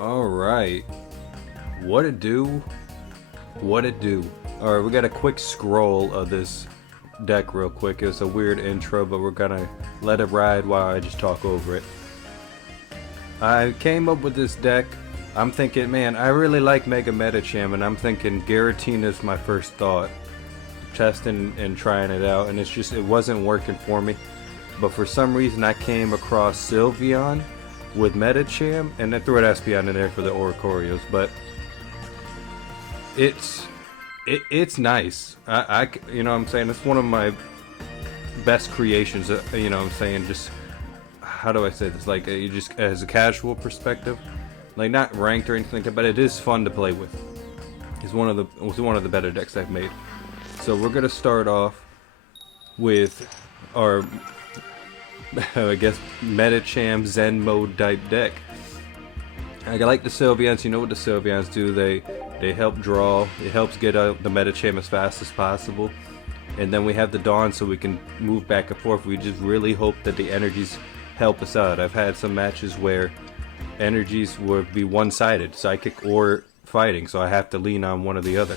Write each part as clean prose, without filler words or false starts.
Alright. What it do? What it do? Alright, we got a quick scroll of this deck real quick. It was a weird intro, but we're gonna let it ride while I just talk over it. I came up with this deck. I'm thinking, man, I really like Mega Medicham, and I'm thinking Giratina's my first thought. Testing and trying it out, and it wasn't working for me. But for some reason I came across Sylveon with Medicham, and I threw an Espeon in there for the Oricorios, but it's nice. I you know what I'm saying, it's one of my best creations, you know what I'm saying, just how do I say this, like you just as a casual perspective, like not ranked or anything like that, but it is fun to play with. It was one of the better decks I've made. So we're gonna start off with our I guess Medicham Zen mode type deck. I like the Sylveons. You know what the Sylveons do? They help draw. It helps get out the Medicham as fast as possible. And then we have the Dawn, so we can move back and forth. We just really hope that the energies help us out. I've had some matches where energies would be one-sided, psychic or fighting, so I have to lean on one or the other.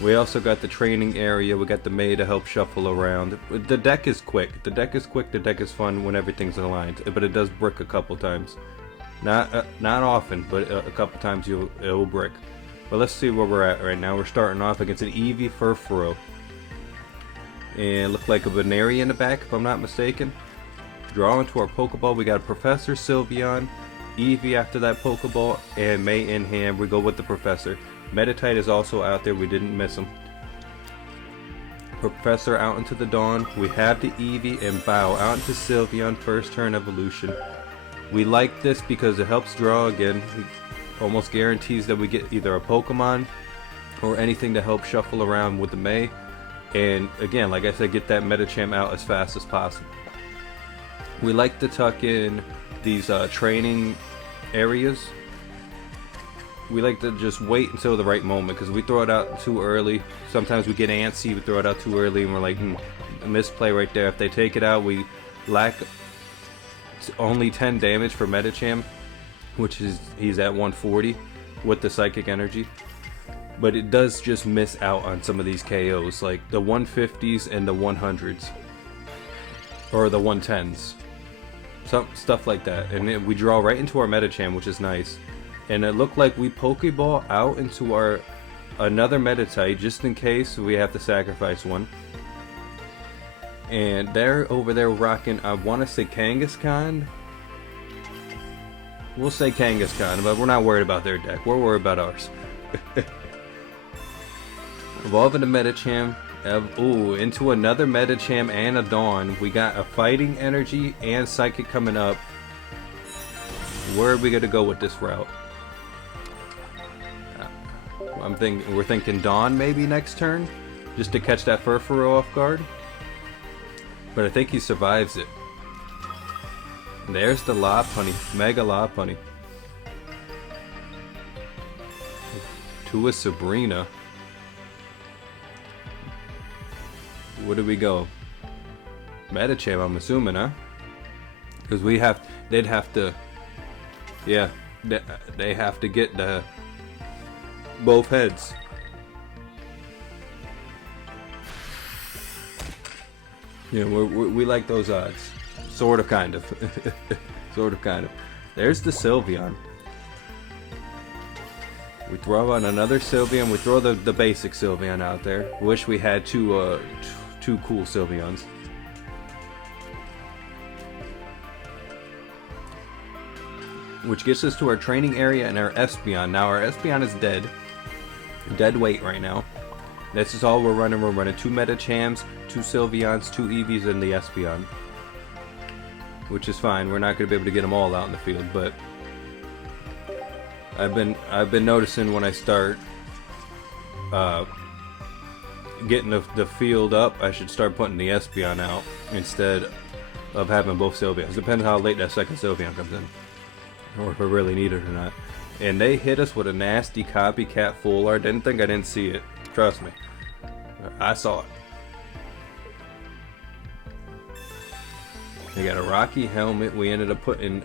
We also got the training area. We got the May to help shuffle around. The deck is quick. The deck is quick. The deck is fun when everything's aligned. But it does brick a couple times. Not often, but a couple times it will brick. But let's see where we're at right now. We're starting off against an Eevee Furfuro. And look like a Veneri in the back, if I'm not mistaken. Draw into our Pokeball. We got a Professor, Sylveon, Eevee after that Pokeball, and May in hand. We go with the Professor. Meditite is also out there, we didn't miss him. Professor out into the Dawn. We have the Eevee and Bow out into Sylveon, first turn evolution. We like this because it helps draw again. It almost guarantees that we get either a Pokemon or anything to help shuffle around with the May. And again, like I said, get that Medicham out as fast as possible. We like to tuck in these training areas. We like to just wait until the right moment, because we throw it out too early. Sometimes we get antsy, we throw it out too early, and we're like, misplay right there. If they take it out, we lack only 10 damage for Medicham, which is, he's at 140 with the Psychic Energy. But it does just miss out on some of these KOs, like the 150s and the 100s. Or the 110s. Some stuff like that. And then we draw right into our Medicham, which is nice. And it looked like we Pokeball out into our another Meditite just in case we have to sacrifice one. And they're over there rocking, I want to say Kangaskhan. We'll say Kangaskhan, but we're not worried about their deck. We're worried about ours. Evolving the Medicham. Ooh, into another Medicham and a Dawn. We got a Fighting Energy and Psychic coming up. Where are we going to go with this route? We're thinking Dawn maybe next turn, just to catch that Furfuro off guard. But I think he survives it. There's the Lopunny, Mega Lopunny. To a Sabrina. Where do we go? Medicham, I'm assuming, huh? Because they'd have to, yeah, they have to get the both heads. Yeah, we like those odds. Sort of, kind of. Sort of, kind of. There's the Sylveon. We throw on another Sylveon. We throw the basic Sylveon out there. Wish we had two cool Sylveons. Which gets us to our training area and our Espeon. Now our Espeon is dead. Dead weight right now. This is all we're running. We're running 2 Medichams, 2 Sylveons, 2 Eevees, and the Espeon. Which is fine. We're not going to be able to get them all out in the field, but I've been noticing when I start getting the field up, I should start putting the Espeon out instead of having both Sylveons. Depends how late that second Sylveon comes in, or if I really need it or not. And they hit us with a nasty copycat full art. Didn't think I didn't see it. Trust me, I saw it. They got a Rocky helmet. We ended up putting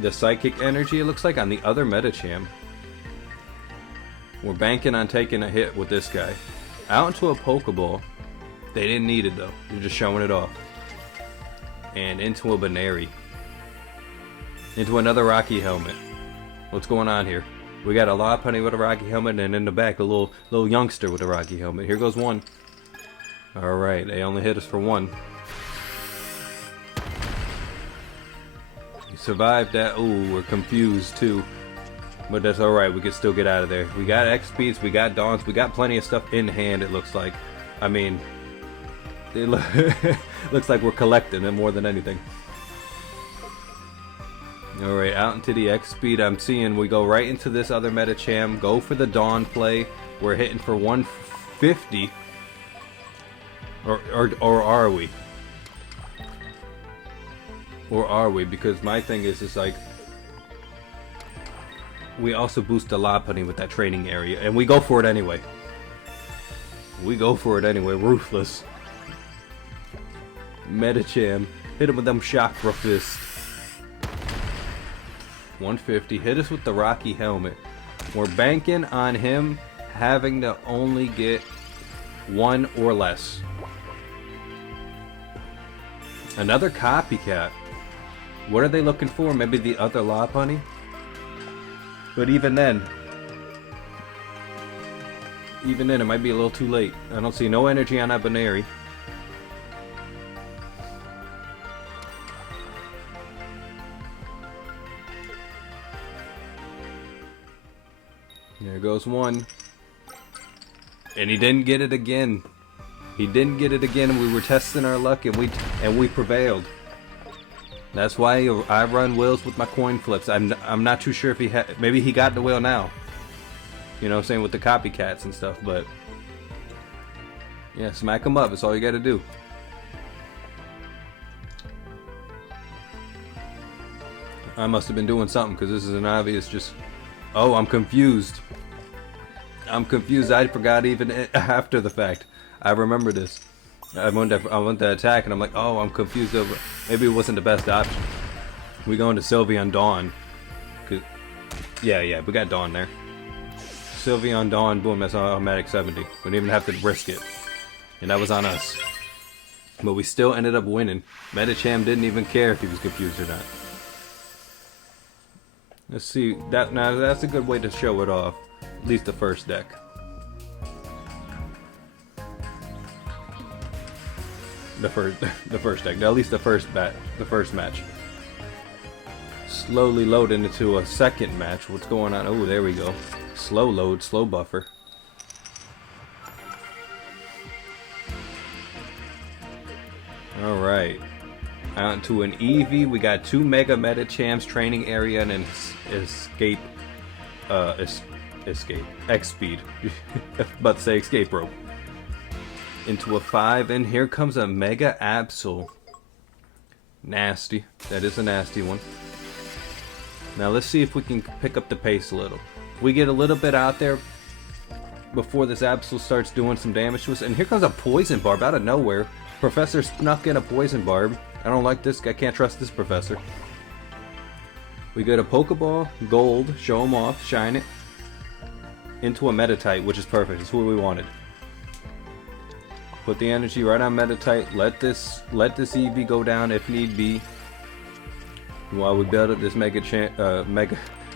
the psychic energy, it looks like, on the other Medicham. We're banking on taking a hit with this guy. Out into a Pokeball. They didn't need it though. You're just showing it off. And into a Baneri. Into another Rocky Helmet. What's going on here? We got a Lopunny with a Rocky Helmet, and in the back a little youngster with a Rocky Helmet. Here goes one. Alright, they only hit us for one. We survived that. Ooh, we're confused too. But that's alright, we can still get out of there. We got XPs, we got Dawns, we got plenty of stuff in hand, it looks like. I mean, it looks like we're collecting it more than anything. Alright, out into the X speed. I'm seeing we go right into this other Medicham. Go for the Dawn play. We're hitting for 150. Or are we? Or are we? Because my thing is like, we also boost the Lopunny with that training area. And we go for it anyway. We go for it anyway. Ruthless. Medicham. Hit him with them chakra fists. 150. Hit us with the Rocky Helmet. We're banking on him having to only get one or less. Another copycat. What are they looking for? Maybe the other Lopunny? But even then, it might be a little too late. I don't see no energy on that Baneri. There goes one. And he didn't get it again. He didn't get it again, and we were testing our luck, and we prevailed. That's why I run wheels with my coin flips. I'm not too sure if he had. Maybe he got the wheel now. You know what I'm saying, with the copycats and stuff, but yeah, smack him up. That's all you got to do. I must have been doing something, because this is an obvious just. Oh, I'm confused. I'm confused. I forgot even after the fact. I remember this. I went to attack, and I'm like, oh, I'm confused over. Maybe it wasn't the best option. We go into Sylveon Dawn. Yeah, we got Dawn there. Sylveon Dawn, boom, that's automatic 70. We didn't even have to risk it. And that was on us. But we still ended up winning. Medicham didn't even care if he was confused or not. Let's see, now that's a good way to show it off. At least the first deck. The first deck. At least the first match. Slowly loading into a second match. What's going on? Oh, there we go. Slow load, slow buffer. Alright. Out into an Eevee. We got two Mega Medichams, training area, and an escape. X-Speed. About to say escape rope. Into a 5, and here comes a Mega Absol. Nasty. That is a nasty one. Now let's see if we can pick up the pace a little. We get a little bit out there before this Absol starts doing some damage to us, and here comes a Poison Barb out of nowhere. Professor snuck in a Poison Barb. I don't like this. I can't trust this Professor. We get a Pokeball, Gold, show him off, shine it, into a Meditite, which is perfect. It's what we wanted. Put the energy right on Meditite. Let this Eevee go down if need be. While we build up this Mega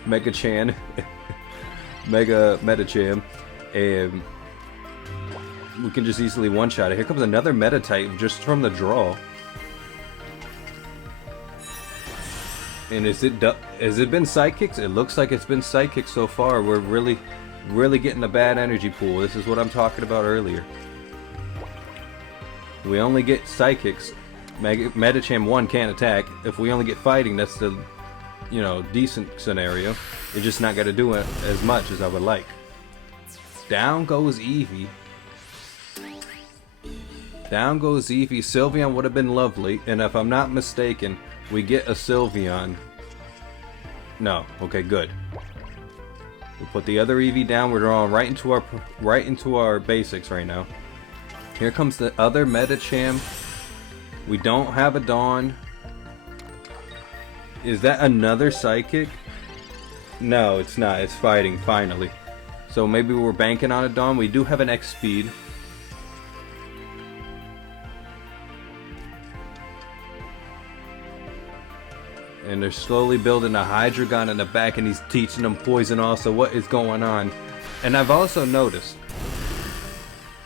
Medicham, and we can just easily one-shot it. Here comes another Meditite just from the draw. And has it been Psychics? It looks like it's been Psychics so far. We're really getting a bad energy pool. This is what I'm talking about earlier. We only get Psychics. Medicham 1 can't attack. If we only get Fighting, that's the, decent scenario. It's just not going to do it as much as I would like. Down goes Eevee. Down goes Eevee. Sylveon would have been lovely, and if I'm not mistaken, we get a Sylveon. No. Okay, good. We'll put the other Eevee down. We're drawing right into our basics right now. Here comes the other Medicham. We don't have a Dawn. Is that another psychic? No, it's not. It's fighting, finally. So maybe we're banking on a Dawn. We do have an X speed. And they're slowly building a Hydreigon in the back, and he's teaching them poison also. What is going on? And I've also noticed,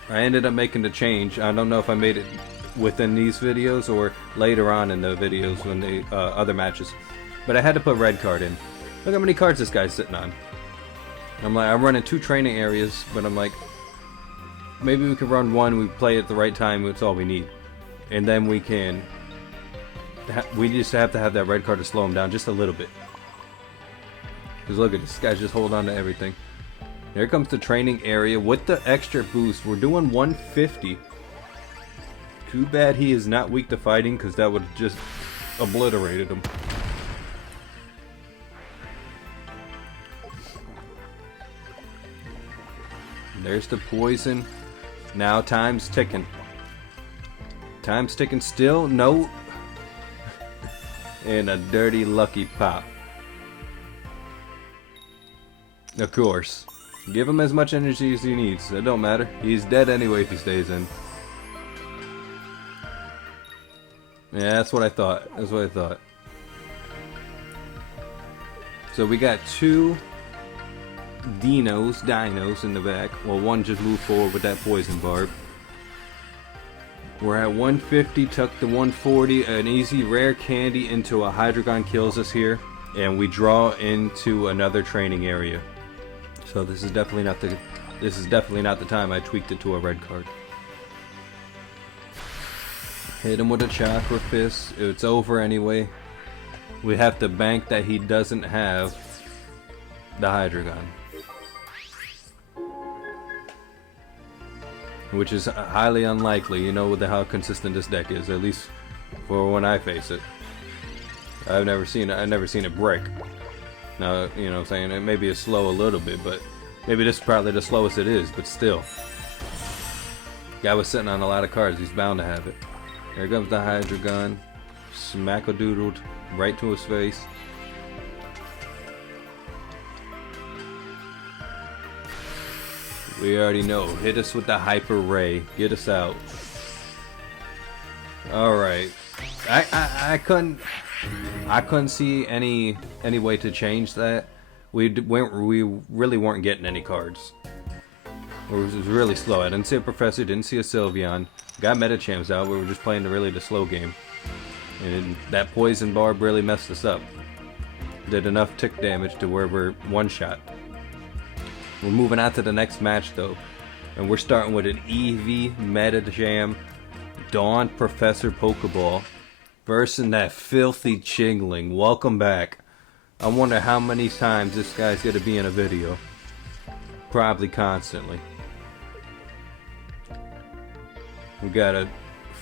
I ended up making the change. I don't know if I made it within these videos or later on in the videos when the other matches. But I had to put red card in. Look how many cards this guy's sitting on. I'm running 2 training areas, but I'm like, maybe we could run 1, we play at the right time, that's all we need. And then we can... we just have to have that red card to slow him down just a little bit. Because look at this guy's just hold on to everything. Here comes the training area with the extra boost. We're doing 150. Too bad he is not weak to fighting, because that would have just obliterated him. There's the poison. Now time's ticking. Time's ticking still. No. And a dirty lucky pop. Of course. Give him as much energy as he needs. It don't matter. He's dead anyway if he stays in. Yeah, that's what I thought. That's what I thought. So we got 2 dinos in the back. Well, one just moved forward with that poison barb. We're at 150, tuck the 140, an easy rare candy into a Hydreigon kills us here, and we draw into another training area. So this is definitely not the time I tweaked it to a red card. Hit him with a chakra fist. It's over anyway. We have to bank that he doesn't have the Hydreigon, which is highly unlikely, you know, with how consistent this deck is, at least for when I face it. I've never seen it break. Now, you know what I'm saying, it maybe it's slow a little bit, but maybe this is probably the slowest it is, but still. Guy was sitting on a lot of cards, he's bound to have it. Here comes the Hydreigon, smack-a-doodled right to his face. We already know. Hit us with the Hyper Ray. Get us out. Alright. I couldn't see any way to change that. We really weren't getting any cards. It was really slow. I didn't see a Professor, didn't see a Sylveon. Got Medichams out. We were just playing the slow game. And that poison barb really messed us up. Did enough tick damage to where we're one-shot. We're moving on to the next match though, and we're starting with an Eevee Medicham Dawn Professor Pokeball versus that filthy Chingling. Welcome back. I wonder how many times this guy's gonna be in a video. Probably constantly. We got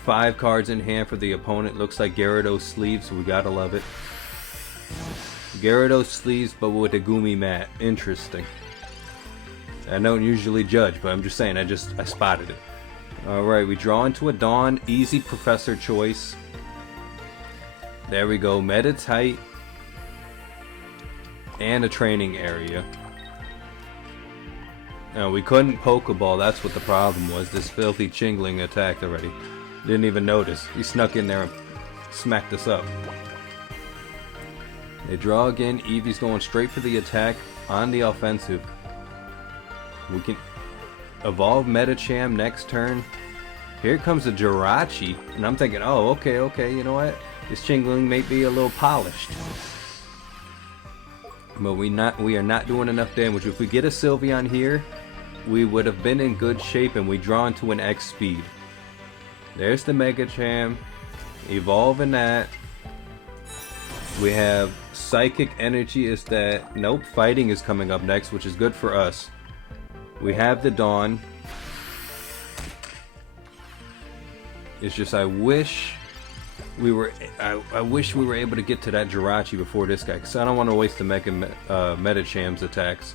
5 cards in hand for the opponent. Looks like Gyarados sleeves, so we gotta love it. Gyarados sleeves, but with a Gumi mat. Interesting. I don't usually judge, but I'm just saying, I spotted it. Alright, we draw into a Dawn, easy Professor choice. There we go, Meditite. And a training area. Now, we couldn't Pokeball, that's what the problem was. This filthy Chingling attacked already. Didn't even notice. He snuck in there and smacked us up. They draw again, Eevee's going straight for the attack on the offensive. We can evolve Medicham next turn. Here comes a Jirachi, and I'm thinking, oh, okay, you know what? This Chingling may be a little polished. But we are not doing enough damage. If we get a Sylveon here, we would have been in good shape, and we draw into an X speed. There's the Medicham. Evolving that. We have Psychic Energy is that. Nope, Fighting is coming up next, which is good for us. We have the Dawn. It's just I wish we were able to get to that Jirachi before this guy, because I don't want to waste the Medicham's attacks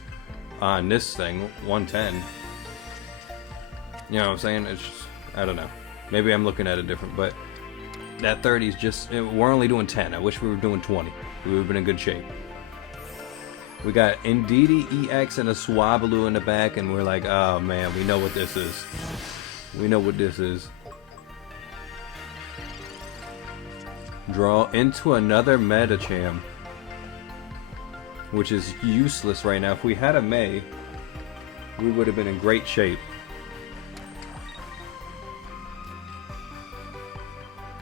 on this thing. 110. You know what I'm saying? It's just, I don't know. Maybe I'm looking at it different, but that 30 is just, we're only doing 10. I wish we were doing 20. we would have been in good shape. We got Indeedee EX and a Swablu in the back, and we're like, oh man, we know what this is. We know what this is. Draw into another Medicham, which is useless right now. If we had a May, we would have been in great shape.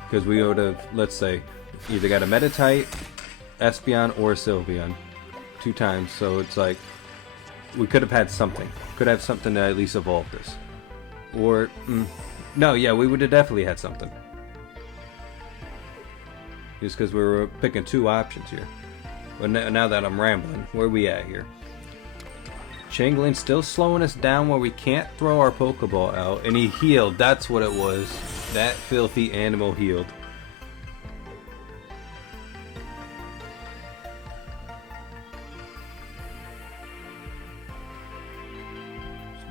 Because we would have, let's say, either got a Meditite, Espeon, or Sylveon. 2 times, so it's like, we could have had something. Could have something to at least evolve this. Or, no, yeah, we would have definitely had something. Just because we were picking 2 options here. But now that I'm rambling, where are we at here? Changeling still slowing us down where we can't throw our Pokeball out. And he healed, that's what it was. That filthy animal healed.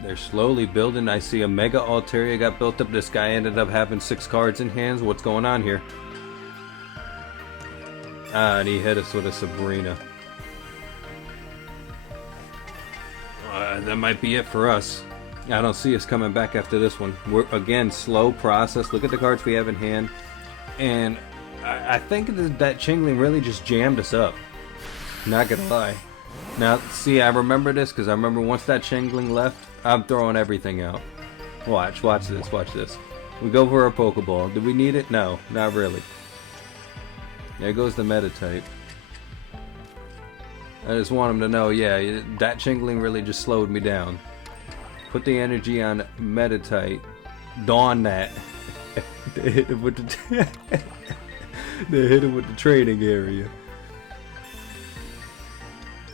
They're slowly building. I see a Mega Altaria got built up. This guy ended up having 6 cards in hands. What's going on here? Ah, and he hit us with a Sabrina. That might be it for us. I don't see us coming back after this one. We're, again, slow process. Look at the cards we have in hand. And I think that Chingling really just jammed us up. Not gonna lie. Now, see, I remember this because I remember once that Chingling left, I'm throwing everything out. Watch this, watch this. We go for a Pokeball. Do we need it? No, not really. There goes the Meditite. I just want him to know, yeah, that Chingling really just slowed me down. Put the energy on Meditite. Dawn that. They hit him with the they hit him with the training area.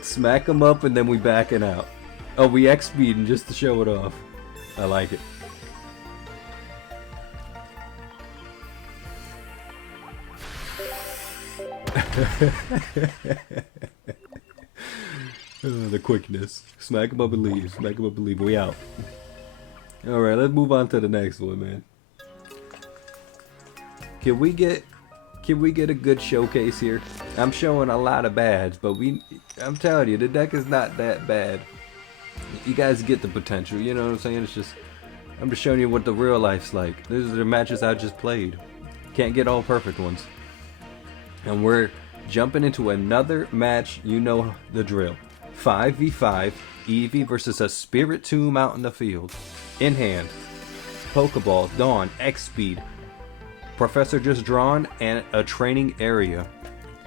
Smack him up and then we backing out. Oh, we X-speeding just to show it off. I like it. The quickness. Smack him up and leave. Smack him up and leave. We out. Alright, let's move on to the next one, man. Can we get a good showcase here? I'm showing a lot of bads, but I'm telling you, the deck is not that bad. You guys get the potential, you know what I'm saying? It's just, I'm just showing you what the real life's like. These are the matches I just played. Can't get all perfect ones. And we're jumping into another match, you know the drill. 5v5, Eevee versus a Spiritomb out in the field. In hand. Pokeball, Dawn, X-Speed. Professor just drawn, and a training area.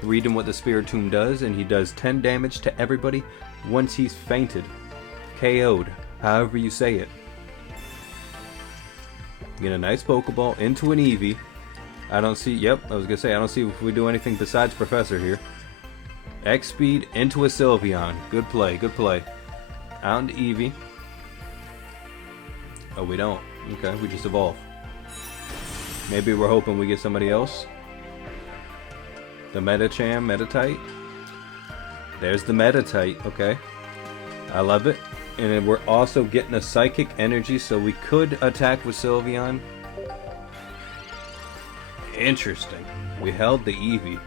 Reading what the Spiritomb does, and he does 10 damage to everybody once he's fainted. KO'd, however you say it. Get a nice Pokeball into an Eevee. I don't see, I was gonna say, I don't see if we do anything besides Professor here. X-Speed into a Sylveon. Good play, good play. Out into Eevee. Oh, we don't. Okay, we just evolve. Maybe we're hoping we get somebody else. The Medicham, Meditite. There's the Meditite, okay. I love it. And then we're also getting a Psychic Energy, so we could attack with Sylveon. Interesting. We held the Eevee.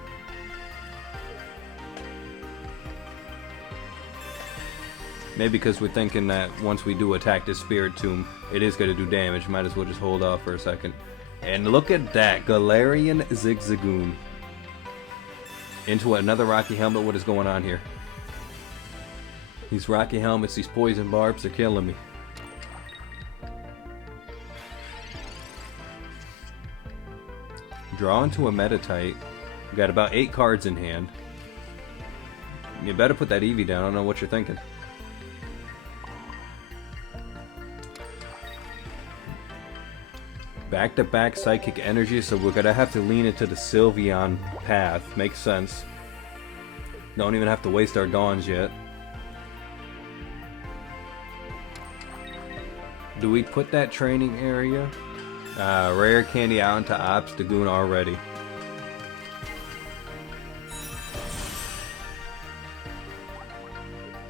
Maybe because we're thinking that once we do attack this Spiritomb, it is going to do damage. Might as well just hold off for a second. And look at that. Galarian Zigzagoon. Into another Rocky Helmet. What is going on here? These Rocky Helmets, these Poison Barbs are killing me. Draw into a Meditite. We got about 8 cards in hand. You better put that Eevee down. I don't know what you're thinking. Back-to-back Psychic Energy, so we're gonna have to lean into the Sylveon path. Makes sense. Don't even have to waste our Dawns yet. Do we put that training area? Rare Candy out into Obstagoon already.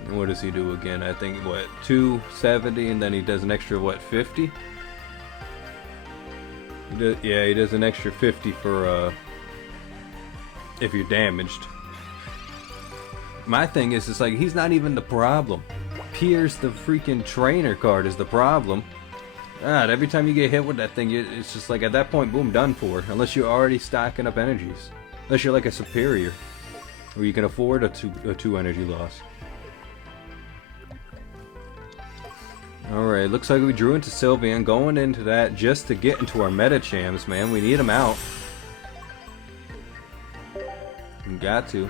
What does he do again? I think, what, 270, and then he does an extra, what, 50? Yeah, he does an extra 50 for, if you're damaged. My thing is, it's like, he's not even the problem. Piers, the freaking trainer card, is the problem. God, every time you get hit with that thing, it's just like, at that point, boom, done for. Unless you're already stacking up energies. Unless you're like a superior. Where you can afford a two energy loss. Alright, looks like we drew into Sylveon, going into that just to get into our Medichams, man. We need them out. We got to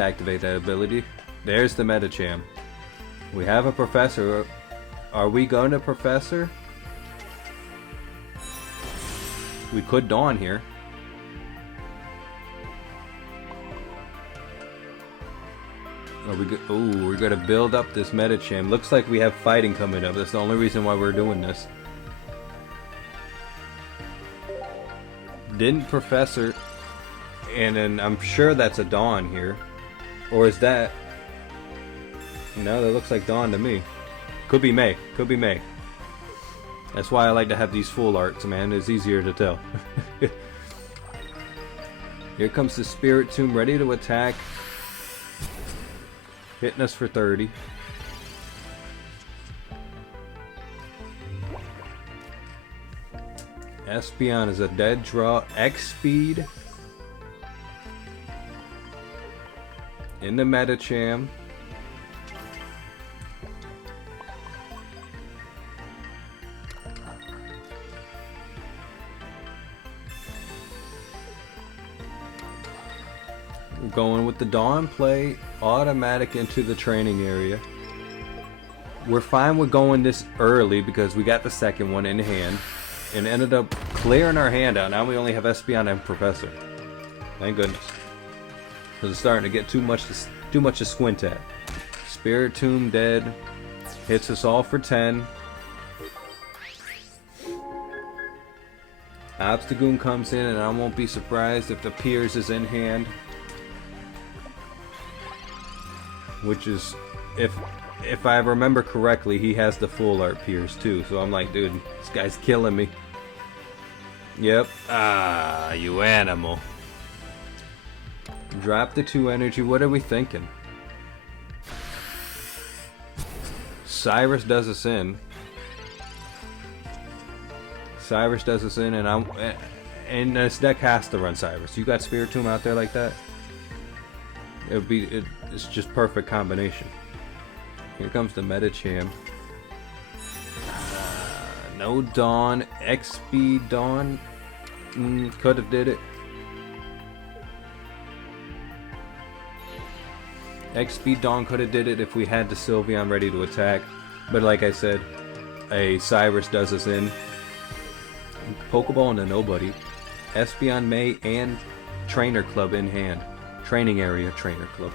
activate that ability. There's the Medicham. We have a Professor. Are we going to Professor? We could Dawn here. We're gonna build up this Medicham. Looks like we have fighting coming up. That's the only reason why we're doing this. Didn't Professor... And then I'm sure that's a Dawn here. Or is that... No, that looks like Dawn to me. Could be May. Could be May. That's why I like to have these full arts, man. It's easier to tell. Here comes the Spirit Tomb, ready to attack. Hitting us for 30. Espeon is a dead draw. X speed. In the Medicham. We're going with the Dawn play, automatic into the training area. We're fine with going this early because we got the second one in hand and ended up clearing our hand out. Now we only have Espeon and Professor. Thank goodness. Because it's starting to get too much to squint at. Spirit Tomb dead. Hits us all for 10. Obstagoon comes in and I won't be surprised if the Piers is in hand. Which is, if I remember correctly, he has the full art Piers too. So I'm like, dude, this guy's killing me. Yep. Ah, you animal. Drop the 2 energy. What are we thinking? Cyrus does us in. Cyrus does us in, and this deck has to run Cyrus. You got Spirit Tomb out there like that? It's just perfect combination. Here comes the Medicham. No Dawn. XP Dawn. Could have did it. XP Dawn could have did it if we had the Sylveon ready to attack. But like I said, a Cyrus does us in. Pokeball into nobody. Espeon, May, and Trainer Club in hand. Training area, Trainer Club.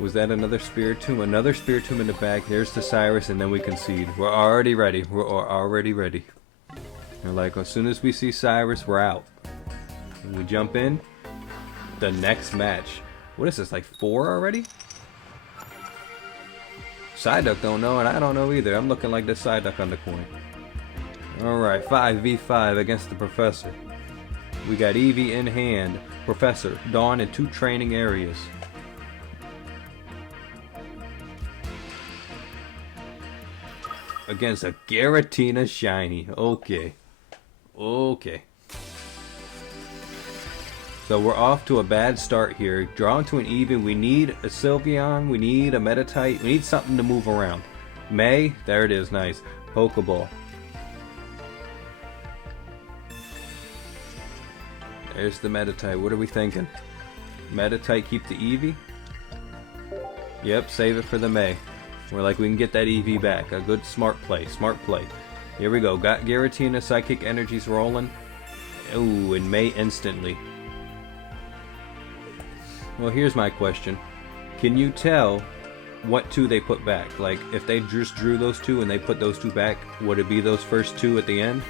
Was that another Spirit Tomb? Another Spirit Tomb in the back. There's the Cyrus, and then we concede. We're already ready. We're already ready. We're like, as soon as we see Cyrus, we're out. And we jump in. The next match. What is this, like 4 already? Psyduck don't know, and I don't know either. I'm looking like the Psyduck on the coin. Alright, 5v5 against the Professor. We got Eevee in hand. Professor, Dawn in 2 training areas. Against a Giratina Shiny. Okay. Okay. So we're off to a bad start here. Drawn to an Eevee. We need a Sylveon. We need a Meditite. We need something to move around. May. There it is. Nice. Pokeball. There's the Meditite. What are we thinking? Meditite keep the Eevee? Yep. Save it for the May. We're like, we can get that Eevee back. A good smart play. Smart play. Here we go. Got Giratina. Psychic energies rolling. Ooh, and May instantly. Well, here's my question. Can you tell what 2 they put back? Like, if they just drew those 2 and they put those 2 back, would it be those first 2 at the end?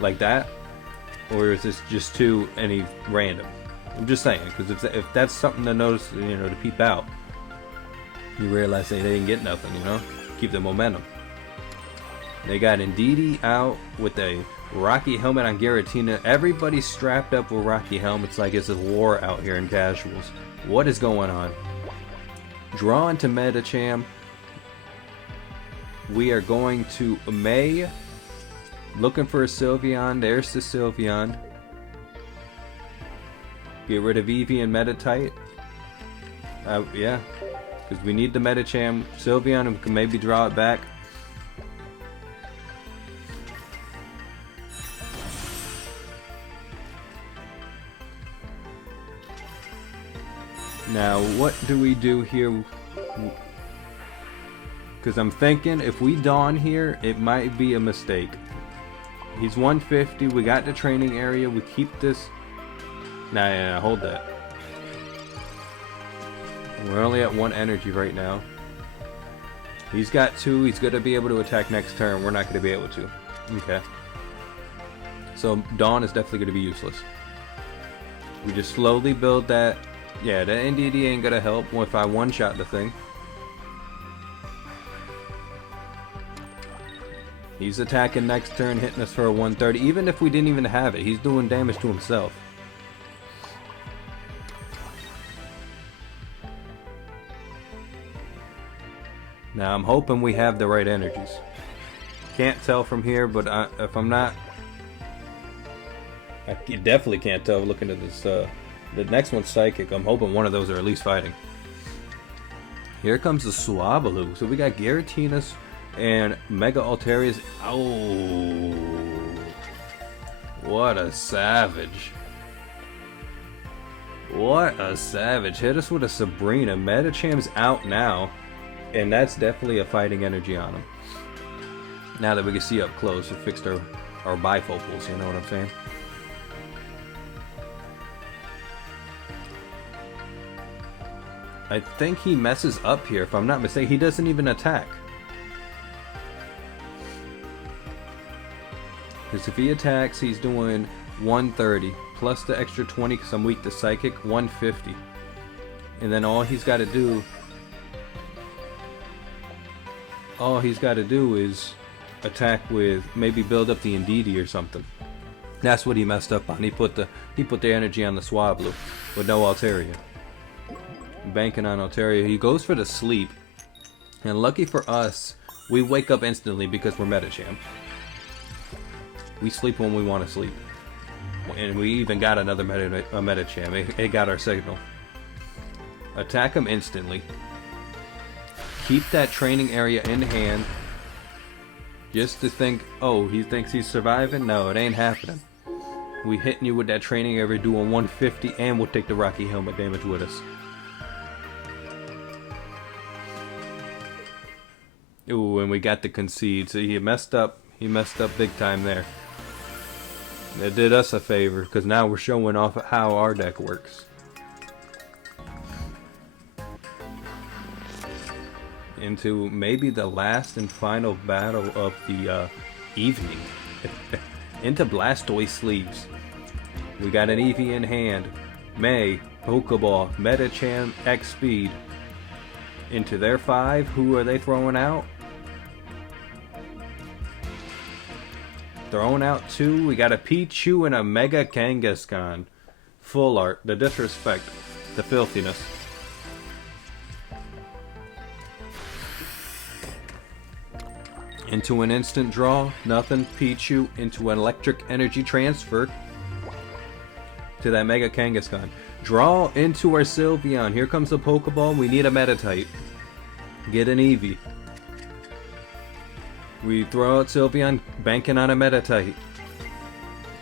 Like that? Or is this just 2 any random? I'm just saying, because if that's something to notice, you know, to peep out. You realize they didn't get nothing, you know? Keep the momentum. They got Indeedee out with a Rocky helmet on Giratina. Everybody's strapped up with Rocky helmets like it's a war out here in casuals. What is going on? Draw into Medicham. We are going to May. Looking for a Sylveon. There's the Sylveon. Get rid of Eevee and Meditite. Yeah. Because we need the Medicham. Sylveon, and we can maybe draw it back. Now, what do we do here? Because I'm thinking if we Dawn here, it might be a mistake. He's 150. We got the training area. We keep this. Nah, hold that. We're only at 1 energy right now. He's got 2. He's going to be able to attack next turn. We're not going to be able to. Okay. So Dawn is definitely going to be useless. We just slowly build that. Yeah, the NDD ain't gonna help if I one-shot the thing. He's attacking next turn, hitting us for a 130. Even if we didn't even have it, he's doing damage to himself. Now I'm hoping we have the right energies. Can't tell from here, but if I'm not... I definitely can't tell looking at this... The next one's Psychic. I'm hoping one of those are at least fighting. Here comes the Swablu. So we got Giratina and Mega Alterius. Oh, what a savage. What a savage. Hit us with a Sabrina. Medicham's out now. And that's definitely a fighting energy on him. Now that we can see up close, we fixed our bifocals, you know what I'm saying? I think he messes up here, if I'm not mistaken. He doesn't even attack. Because if he attacks, he's doing 130. Plus the extra 20 because I'm weak to Psychic, 150. And then all he's got to do... All he's got to do is attack with... Maybe build up the Indeedee or something. That's what he messed up on. He put the energy on the Swablu with no Altaria. Banking on Altaria. He goes for the sleep. And lucky for us, we wake up instantly because we're Medicham. We sleep when we want to sleep. And we even got another Medicham. It got our signal. Attack him instantly. Keep that training area in hand. Just to think, oh, he thinks he's surviving? No, it ain't happening. We hitting you with that training area doing 150 and we'll take the Rocky Helmet damage with us. Ooh, and we got the concede. So he messed up. He messed up big time there. It did us a favor because now we're showing off how our deck works. Into maybe the last and final battle of the evening. Into Blastoise Sleeves. We got an Eevee in hand. May, Pokeball, Medicham, X Speed. Into their 5. Who are they throwing out? Throwing out 2. We got a Pichu and a Mega Kangaskhan. Full art. The disrespect. The filthiness. Into an instant draw. Nothing. Pichu into an electric energy transfer. To that Mega Kangaskhan. Draw into our Sylveon. Here comes the Pokeball. We need a Meditite. Get an Eevee. We throw out Sylveon, banking on a Meditite.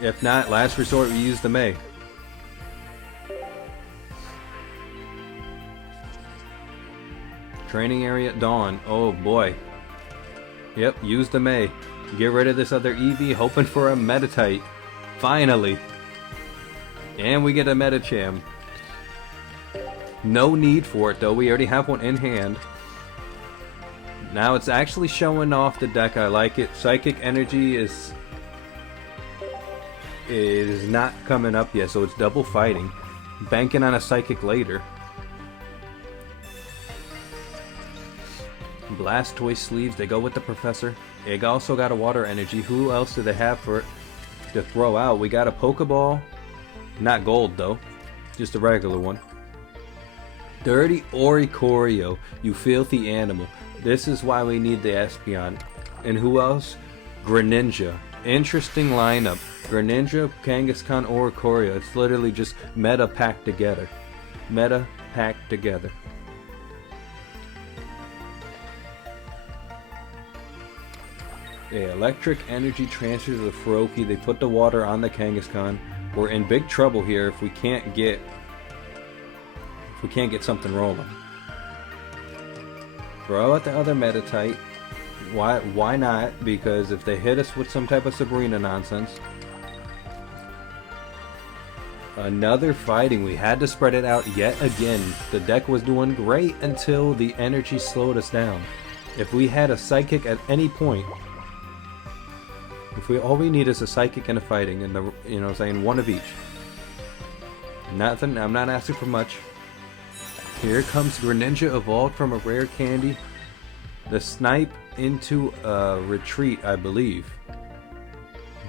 If not, last resort, we use the May. Training area at Dawn. Oh boy. Yep, use the May. Get rid of this other Eevee, hoping for a Meditite. Finally. And we get a Medicham. No need for it though, we already have one in hand. Now it's actually showing off the deck. I like it. Psychic energy is not coming up yet, so it's double fighting. Banking on a Psychic later. Blastoise sleeves, they go with the professor. It also got a water energy. Who else do they have for to throw out? We got a Pokeball. Not gold though. Just a regular one. Dirty Oricorio, you filthy animal. This is why we need the Espeon. And who else? Greninja. Interesting lineup. Greninja, Kangaskhan, Oricorio. It's literally just meta packed together. Meta packed together. Yeah, electric energy transfer to the Froakie. They put the water on the Kangaskhan. We're in big trouble here if we can't get something rolling. Throw out the other Meditite. Why not? Because if they hit us with some type of Sabrina nonsense. Another fighting. We had to spread it out yet again. The deck was doing great until the energy slowed us down. If we had a Psychic at any point, all we need is a Psychic and a fighting, and saying one of each. Nothing. I'm not asking for much. Here comes Greninja evolved from a rare candy. The Snipe into a retreat, I believe.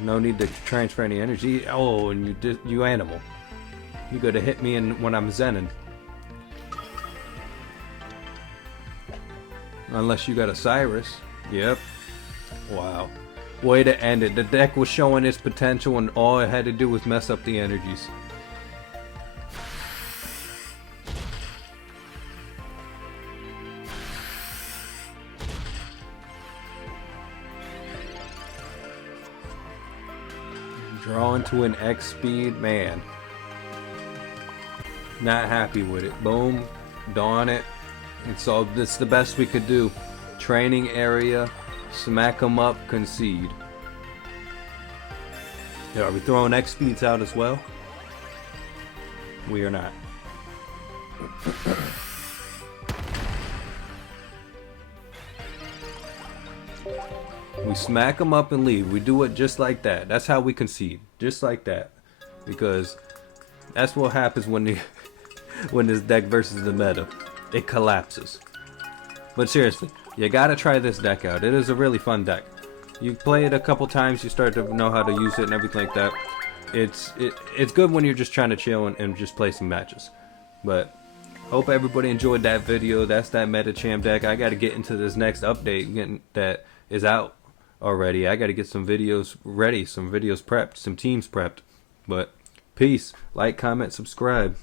No need to transfer any energy. Oh, and you animal. You gotta hit me when I'm zenning. Unless you got a Cyrus. Yep. Wow. Way to end it. The deck was showing its potential and all it had to do was mess up the energies. Draw into an X speed, man. Not happy with it. Boom, dawn it. It's the best we could do. Training area, smack them up, concede. Yeah, are we throwing X speeds out as well? We are not. We smack them up and leave. We do it just like that. That's how we concede. Just like that. Because that's what happens when this deck versus the meta. It collapses. But seriously, you gotta try this deck out. It is a really fun deck. You play it a couple times, you start to know how to use it and everything like that. It's good when you're just trying to chill and just play some matches. But hope everybody enjoyed that video. That's that Medicham deck. I gotta get into this next update that is out already. I gotta get some videos ready, some videos prepped, some teams prepped. But peace. Like, comment, subscribe.